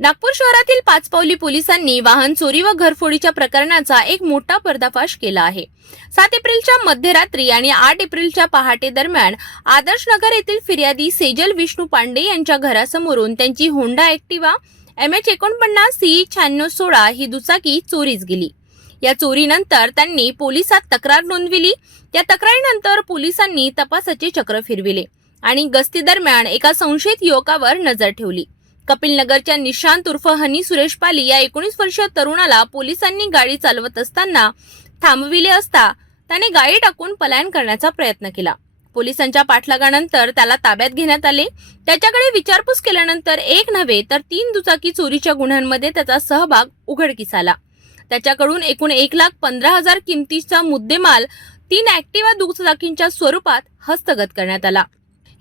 नागपूर शहरातील पाचपावली पोलिसांनी वाहन चोरी व घरफोडीच्या प्रकरणाचा एक मोठा पर्दाफाश केला आहे. सात एप्रिलच्या मध्यरात्री आणि आठ एप्रिलच्या पहाटे दरम्यान आदर्श नगर येथील फिर्यादी सेजल विष्णू पांडे यांच्या घरासमोरून त्यांची होंडा ऍक्टिवा एम एच एकोणपन्नास सी शहाण्णव सोळा ही दुचाकी चोरीस गेली. या चोरीनंतर त्यांनी पोलिसात तक्रार नोंदविली. त्या तक्रारीनंतर पोलिसांनी तपासाचे चक्र फिरविले आणि गस्ती दरम्यान एका संशयित युवकावर नजर ठेवली. कपिल नगरच्या निशांत उर्फ हनी सुरेश पाली या एकोणीस वर्षीय तरुणाला पोलिसांनी गाडी चालवत असताना थांबविले असता त्याने गाडी टाकून पलायन करण्याचा प्रयत्न केला. पोलिसांच्या पाठलागानंतर त्याला ताब्यात घेण्यात आले. त्याच्याकडे विचारपूस केल्यानंतर एक नव्हे तर तीन दुचाकी चोरीच्या गुन्ह्यांमध्ये त्याचा सहभाग उघडकीस आला. त्याच्याकडून एकूण एक लाख पंधरा हजार किमतीचा मुद्देमाल तीन ऍक्टिवा दुचाकींच्या स्वरूपात हस्तगत करण्यात आला.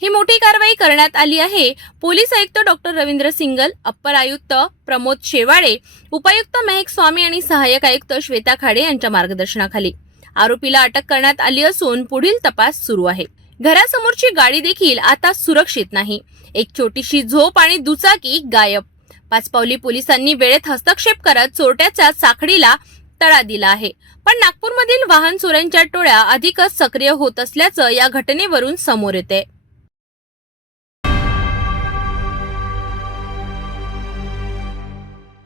ही मोठी कारवाई करण्यात आली आहे. पोलीस आयुक्त डॉक्टर रवींद्र सिंगल अप्पर आयुक्त प्रमोद शेवाळे उपायुक्त महेक स्वामी आणि सहाय्यक आयुक्त श्वेता खाडे यांच्या मार्गदर्शनाखाली. आरोपीला अटक करण्यात आली असून पुढील तपास सुरू आहे. घरासमोरची गाडी देखील आता सुरक्षित नाही. एक छोटीशी झोप आणि दुचाकी गायब. पाचपावली पोलिसांनी वेळेत हस्तक्षेप करत चोरट्याच्या साखळीला तडा दिला आहे. पण नागपूरमधील वाहन चोऱ्यांच्या टोळ्या अधिकच सक्रिय होत असल्याचं या घटनेवरून समोर येते